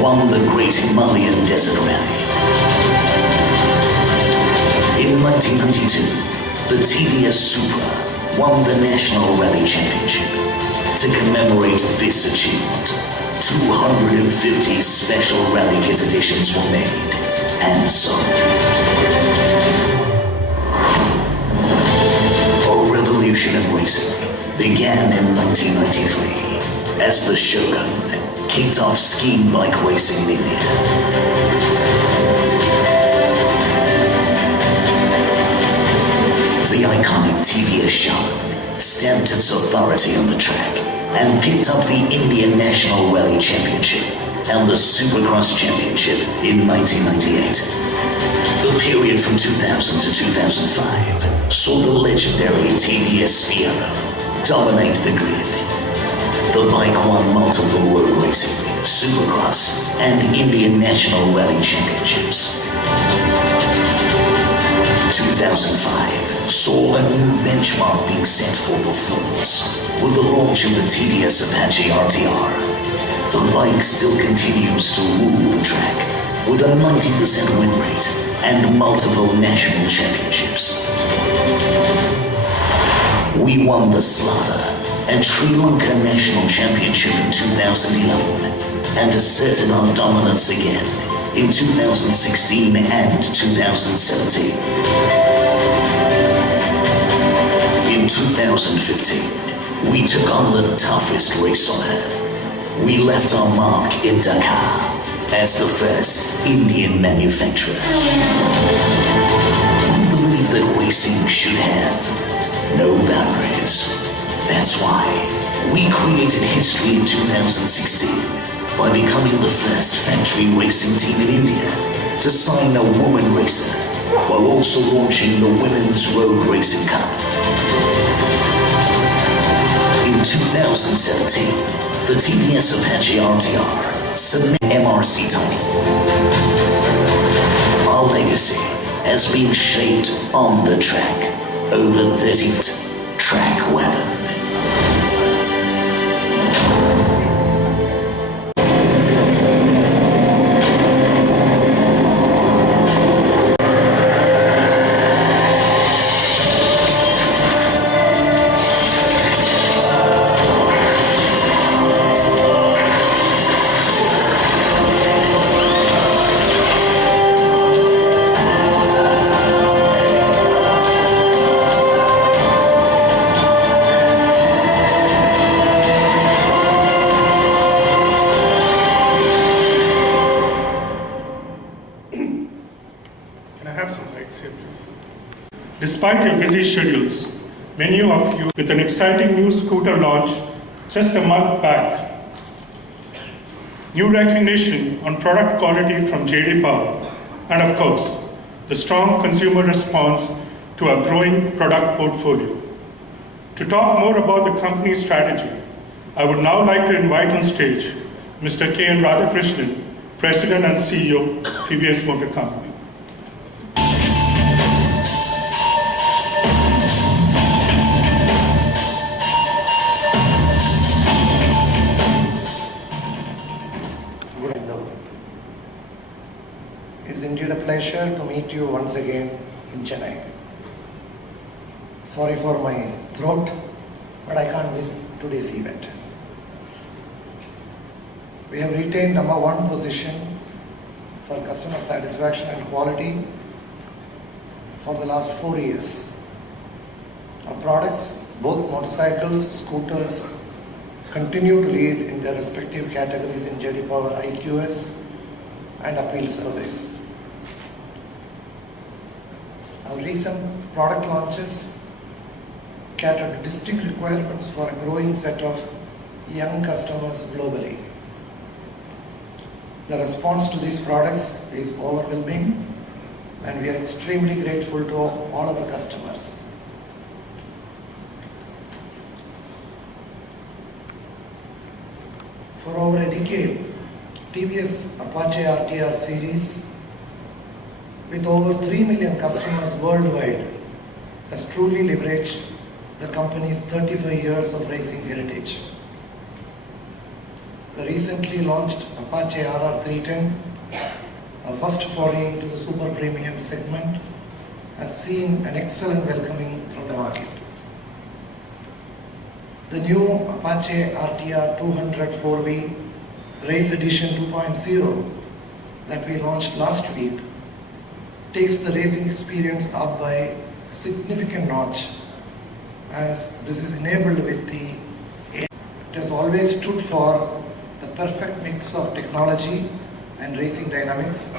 won the Great Himalayan Desert Rally. In 1992, the TVS Supra won the National Rally Championship. To commemorate this achievement, 250 special rally kit editions were made and sold. A revolution in racing began in 1993 as the Shogun kicked off ski bike racing in India. The iconic TVS Shaman stamped its authority on the track and picked up the Indian National Rally Championship and the Supercross Championship in 1998. The period from 2000 to 2005 saw the legendary TVS Fiero dominate the grid. The bike won multiple road racing, Supercross, and Indian National Rally Championships. 2005 saw a new benchmark being set for performance with the launch of the TVS Apache RTR. The bike still continues to rule the track with a 90% win rate and multiple national championships. We won the Slada and Sri Lanka National Championship in 2011 and asserted our dominance again in 2016 and 2017. In 2015, we took on the toughest race on earth. We left our mark in Dakar as the first Indian manufacturer. We believe that racing should have no boundaries. That's why we created history in 2016 by becoming the first factory racing team in India to sign a woman racer while also launching the Women's Road Racing Cup. In 2017, the TVS Apache RTR submitted MRC title. Our legacy has been shaped on the track over 30 feet track weapon. Despite your busy schedules, many of you with an exciting new scooter launch just a month back, new recognition on product quality from J.D. Power, and of course, the strong consumer response to our growing product portfolio. To talk more about the company's strategy, I would now like to invite on stage Mr. K. N. Radhakrishnan, President and CEO, TVS Motor Company. It is indeed a pleasure to meet you once again in Chennai. Sorry for my throat, but I can't miss today's event. We have retained number one position for customer satisfaction and quality for the last 4 years. Our products, both motorcycles, scooters, continue to lead in their respective categories in J.D. Power IQS and Appeal Service. Our recent product launches cater to distinct requirements for a growing set of young customers globally. The response to these products is overwhelming, and we are extremely grateful to all of our customers. For over a decade, TVS Apache RTR series, with over 3 million customers worldwide, has truly leveraged the company's 35 years of racing heritage. the recently launched Apache RR 310, our first foray into the super premium segment, has seen an excellent welcoming from the market. The new Apache RTR 200 4V Race Edition 2.0 that we launched last week takes the racing experience up by a significant notch, as this is enabled with the it has always stood for the perfect mix of technology and racing dynamics,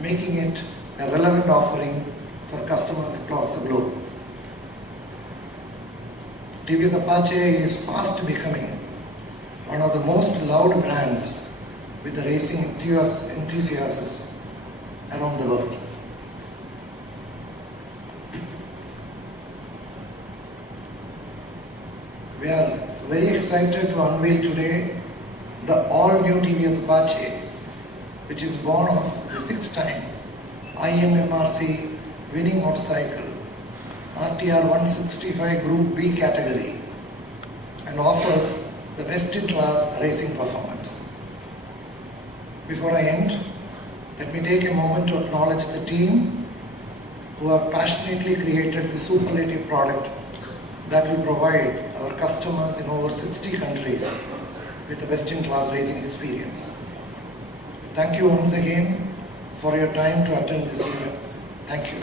making it a relevant offering for customers across the globe. TVS Apache is fast becoming one of the most loved brands with the racing enthusiasts around the world. We are very excited to unveil today the all-new TVS Apache, which is born of the 6-time INMRC winning motorcycle RTR 165 Group B category and offers the best-in-class racing performance. Before I end, let me take a moment to acknowledge the team who have passionately created the superlative product that will provide our customers in over 60 countries with the best-in-class racing experience. Thank you once again for your time to attend this event. Thank you.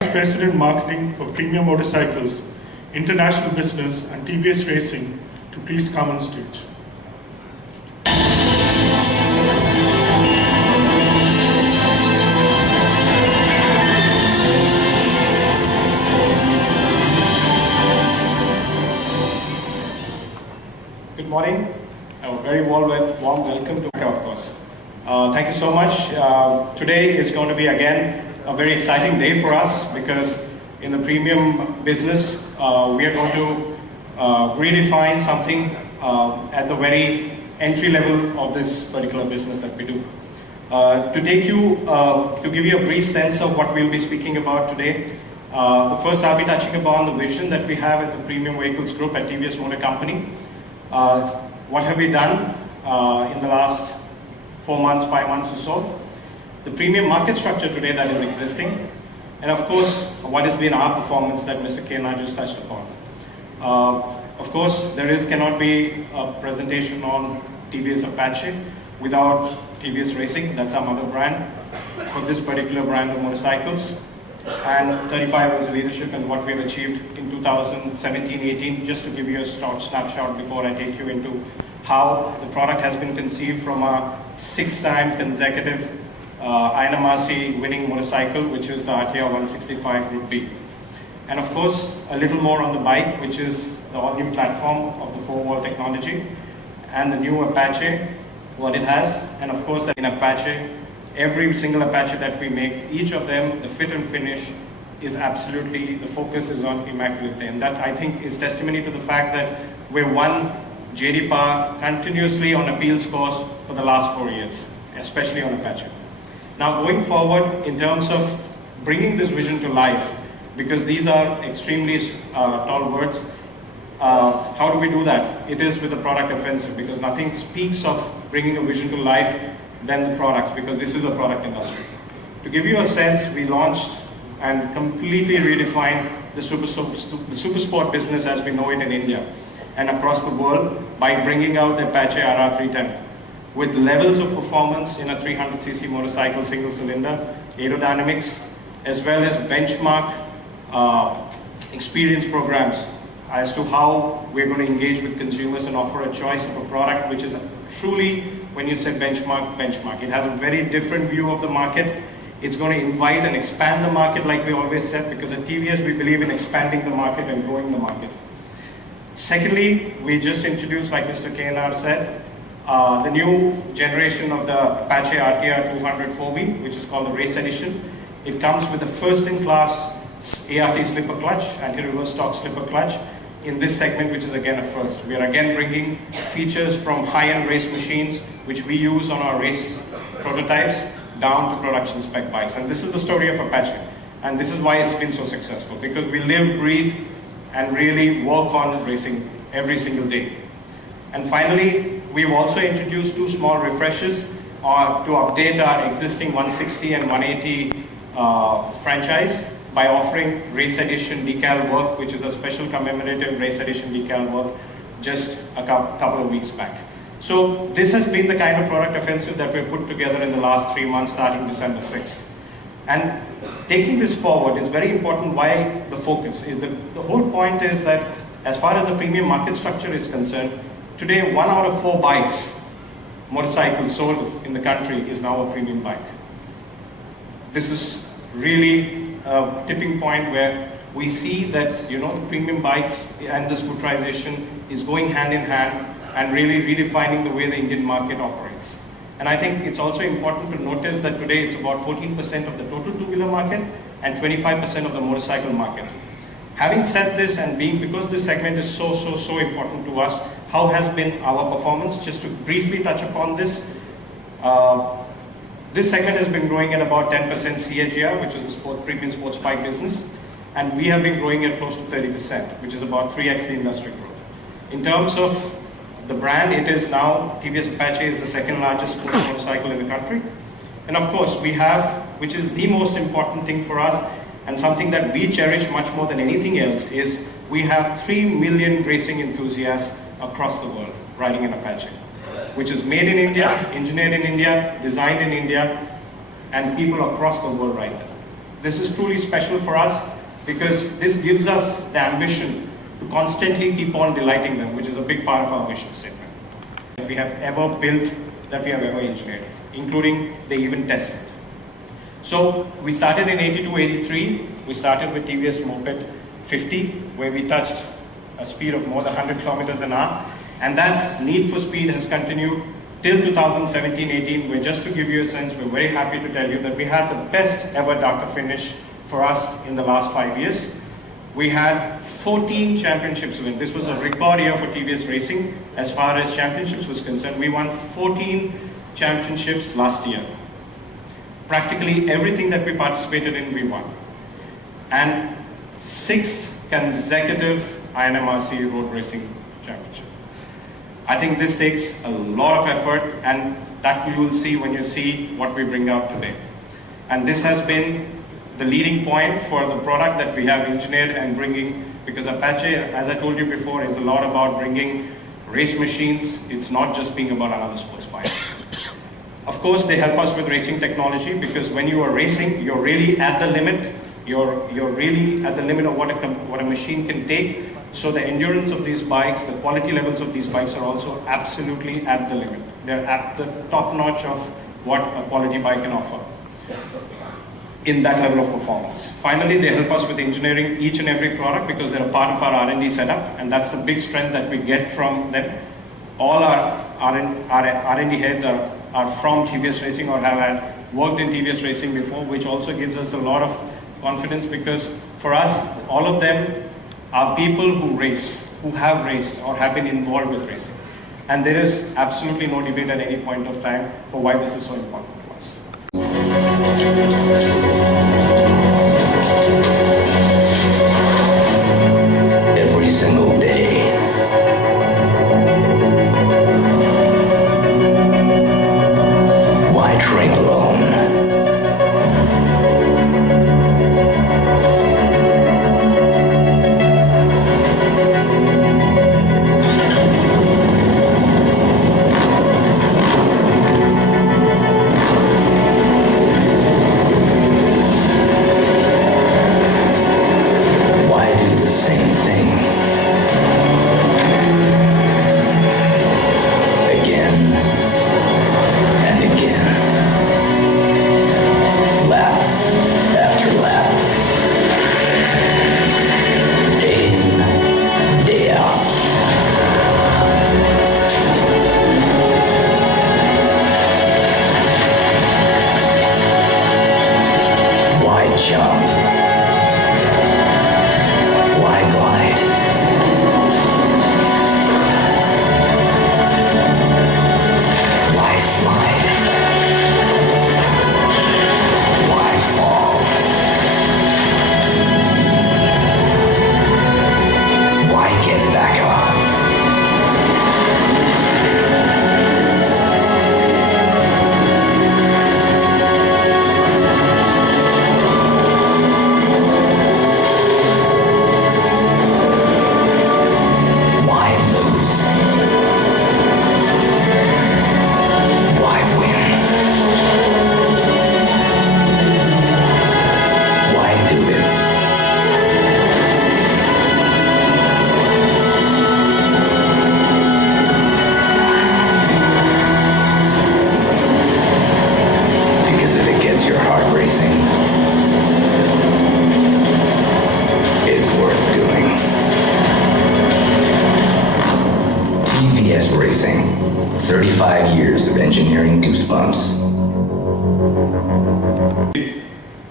Vice President Marketing for Premium Motorcycles, International Business and TVS Racing to please come on stage. Good morning. A very warm welcome to of course. Thank you so much. Today is going to be again a very exciting day for us because in the premium business we are going to redefine something at the very entry level of this particular business that we do. To give you a brief sense of what we'll be speaking about today, the first I'll be touching upon the vision that we have at the Premium Vehicles Group at TVS Motor Company. What have we done in the last 4 months, 5 months or so? The premium market structure today that is existing, and of course, what has been our performance that Mr. K. just touched upon. Of course, cannot be a presentation on TVS Apache without TVS Racing. That's our mother brand for this particular brand of motorcycles. And 35 years of leadership and what we've achieved in 2017-18, just to give you a snapshot before I take you into how the product has been conceived from a 6-time consecutive INMRC winning motorcycle, which is the RTR 165 Group B. And of course, a little more on the bike, which is the all-new platform of the 4-wall technology, and the new Apache, what it has, and of course, in Apache, every single Apache that we make, each of them, the fit and finish is absolutely, the focus is on immaculate. And that, I think, is testimony to the fact that we're won JD Power continuously on appeal scores for the last 4 years, especially on Apache. Now, going forward, in terms of bringing this vision to life, because these are extremely tall words, how do we do that? It is with the product offensive, because nothing speaks of bringing a vision to life than the products, because this is a product industry. To give you a sense, we launched and completely redefined the super sport business as we know it in India and across the world by bringing out the Apache RR 310 with levels of performance in a 300cc motorcycle, single cylinder, aerodynamics, as well as benchmark experience programs as to how we're going to engage with consumers and offer a choice of a product which is truly, when you say benchmark, it has a very different view of the market. It's going to invite and expand the market like we always said, because at TVS we believe in expanding the market and growing the market. Secondly, we just introduced, like Mr. KNR said, the new generation of the Apache RTR 200 4V, which is called the Race Edition. It comes with the first-in-class ART slipper clutch, anti-reverse stock slipper clutch, in this segment, which is again a first. We are again bringing features from high-end race machines, which we use on our race prototypes, down to production spec bikes. And this is the story of Apache. And this is why it's been so successful, because we live, breathe, and really work on racing every single day. And finally, we've also introduced 2 small refreshes to update our existing 160 and 180 franchise by offering race edition decal work, which is a special commemorative race edition decal work just a couple of weeks back. So this has been the kind of product offensive that we've put together in the last 3 months starting December 6th. And taking this forward, it's very important why the focus is. The whole point is that as far as the premium market structure is concerned, today 1 out of 4 bikes, motorcycles sold in the country is now a premium bike. This is really a tipping point where we see that premium bikes and the scooterization is going hand in hand and really redefining the way the Indian market operates. And I think it's also important to notice that today it's about 14% of the total two-wheeler market and 25% of the motorcycle market. Having said this, and because this segment is so important to us, how has been our performance? Just to briefly touch upon this, this segment has been growing at about 10% CAGR, which is the premium sports bike business, and we have been growing at close to 30%, which is about 3x the industry growth. In terms of the brand, it is now, TVS Apache is the second largest sports motorcycle in the country. And of course, we have, which is the most important thing for us, and something that we cherish much more than anything else, is we have 3 million racing enthusiasts across the world riding an Apache, which is made in India, engineered in India, designed in India, and people across the world ride them. This is truly special for us because this gives us the ambition to constantly keep on delighting them, which is a big part of our mission statement that we have ever built, that we have ever engineered, including they even tested. So we started in 82-83. We started with TVS Moped 50, where we touched a speed of more than 100 kilometers an hour, and that need for speed has continued till 2017-18, where, just to give you a sense, we're very happy to tell you that we had the best ever Dakar finish for us in the last 5 years. We had 14 championships win. This was a record year for TVS Racing as far as championships was concerned. We won 14 championships last year. Practically everything that we participated in, we won. And 6 consecutive INMRC road racing championships. I think this takes a lot of effort, and that you will see when you see what we bring out today. And this has been the leading point for the product that we have engineered and bringing, because Apache, as I told you before, is a lot about bringing race machines. It's not just being about another sports bike. Of course, they help us with racing technology, because when you are racing, you're really at the limit. You're really at the limit of what a machine can take. So the endurance of these bikes, the quality levels of these bikes are also absolutely at the limit. They're at the top notch of what a quality bike can offer in that level of performance. Finally, they help us with engineering each and every product, because they're a part of our R&D setup, and that's the big strength that we get from them. All our R&D heads are from TVS Racing or have worked in TVS Racing before, which also gives us a lot of confidence, because for us, all of them are people who race, who have raced or have been involved with racing. And there is absolutely no debate at any point of time for why this is so important to us. Every single day, why train alone?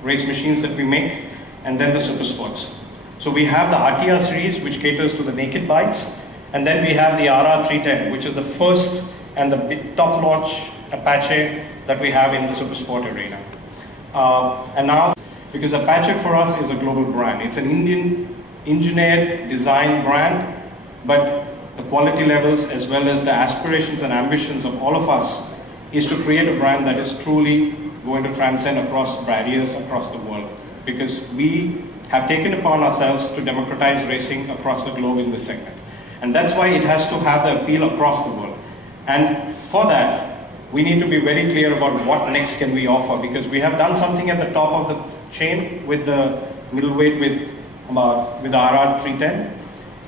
race machines that we make, and then the super sports. So we have the RTR series, which caters to the naked bikes, and then we have the RR310, which is the first and the top-notch Apache that we have in the super sport arena. And now, because Apache for us is a global brand, it's an Indian engineered, designed brand, but the quality levels as well as the aspirations and ambitions of all of us is to create a brand that is truly going to transcend across barriers across the world, because we have taken upon ourselves to democratize racing across the globe in this segment. And that's why it has to have the appeal across the world. And for that, we need to be very clear about what next can we offer, because we have done something at the top of the chain with the middleweight with the RR310.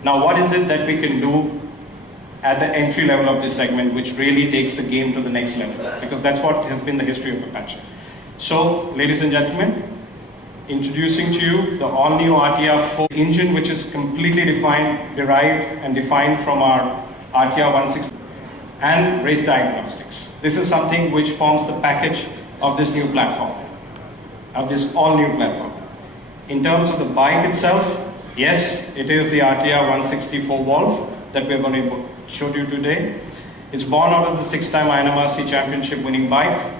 Now what is it that we can do at the entry level of this segment, which really takes the game to the next level? Because that's what has been the history of Apache. So, ladies and gentlemen, introducing to you the all-new RTR4 engine, which is completely derived and defined from our RTR 160 and race diagnostics. This is something which forms the package of this new platform, of this all-new platform. In terms of the bike itself, yes, it is the RTR 164 Wolf that we're going to show you today. It's born out of the 6-time INMRC championship winning bike.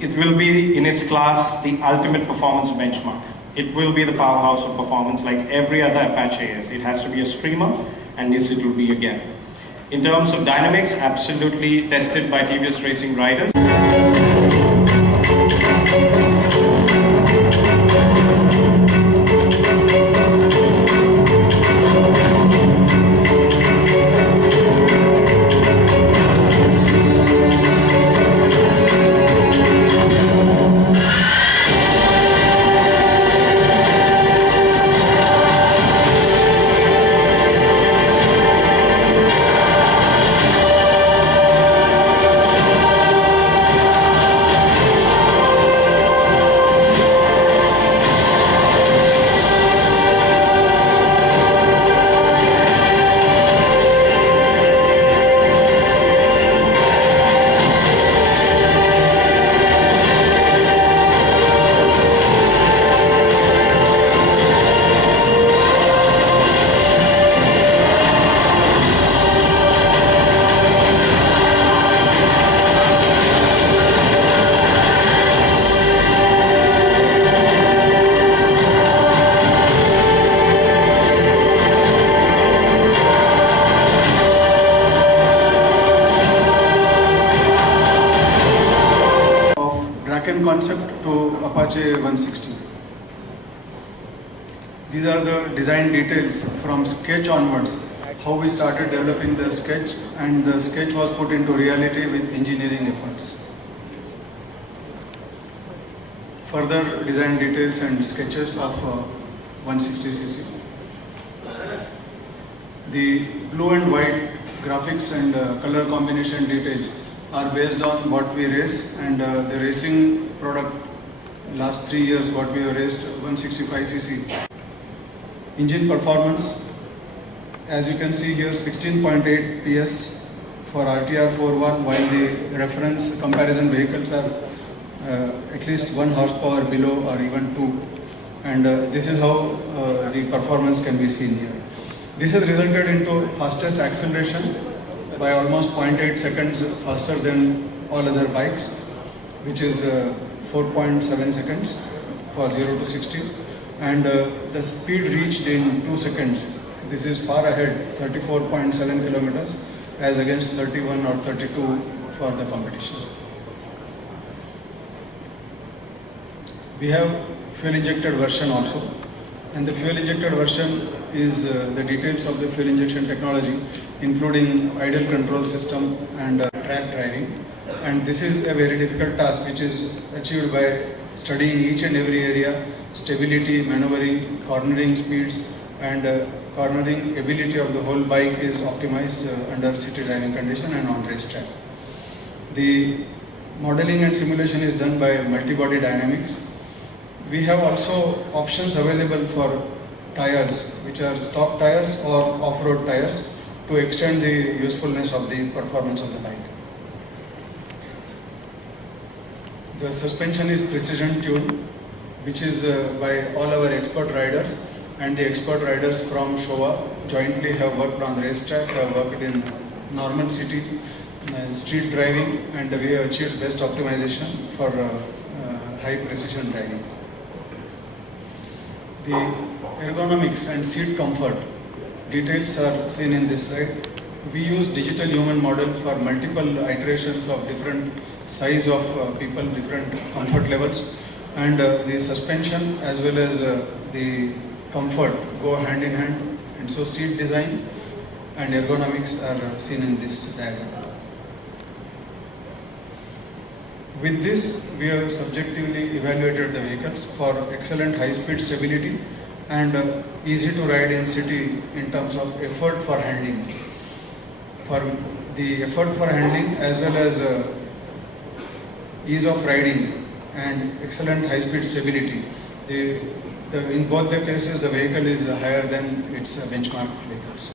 It will be in its class the ultimate performance benchmark. It will be the powerhouse of performance like every other Apache is. It has to be a screamer, and this it will be again. In terms of dynamics, absolutely tested by TVS racing riders. Concept to Apache 160. These are the design details from sketch onwards, how we started developing the sketch, and the sketch was put into reality with engineering efforts. Further design details and sketches of 160cc. The blue and white graphics and color combination details are based on what we race, and the racing product last 3 years what we have raced 165cc. Engine performance, as you can see here, 16.8 PS for RTR 41, while the reference comparison vehicles are at least 1 horsepower below or even 2, and this is how the performance can be seen here. This has resulted into fastest acceleration by almost 0.8 seconds faster than all other bikes, which is 4.7 seconds for 0 to 60, and the speed reached in 2 seconds. This is far ahead, 34.7 kilometers as against 31 or 32 for the competition. We have fuel injected version also, and the fuel injected version is the details of the fuel injection technology, including idle control system and track driving. And this is a very difficult task, which is achieved by studying each and every area, stability, maneuvering, cornering speeds, and cornering ability of the whole bike is optimized under city driving condition and on racetrack. The modeling and simulation is done by multi-body dynamics. We have also options available for tires, which are stock tires or off-road tires, to extend the usefulness of the performance of the bike. The suspension is precision tuned, which is by all our expert riders, and the expert riders from Showa jointly have worked on racetrack, have worked in normal city, street driving, and we have achieved best optimization for high precision driving. The ergonomics and seat comfort details are seen in this slide. We use digital human model for multiple iterations of different size of people, different comfort levels, and the suspension as well as the comfort go hand in hand, and so seat design and ergonomics are seen in this diagram. With this, we have subjectively evaluated the vehicles for excellent high-speed stability and easy to ride in city in terms of effort for handling. For the effort for handling as well as ease of riding and excellent high-speed stability, in both the cases the vehicle is higher than its benchmark vehicles.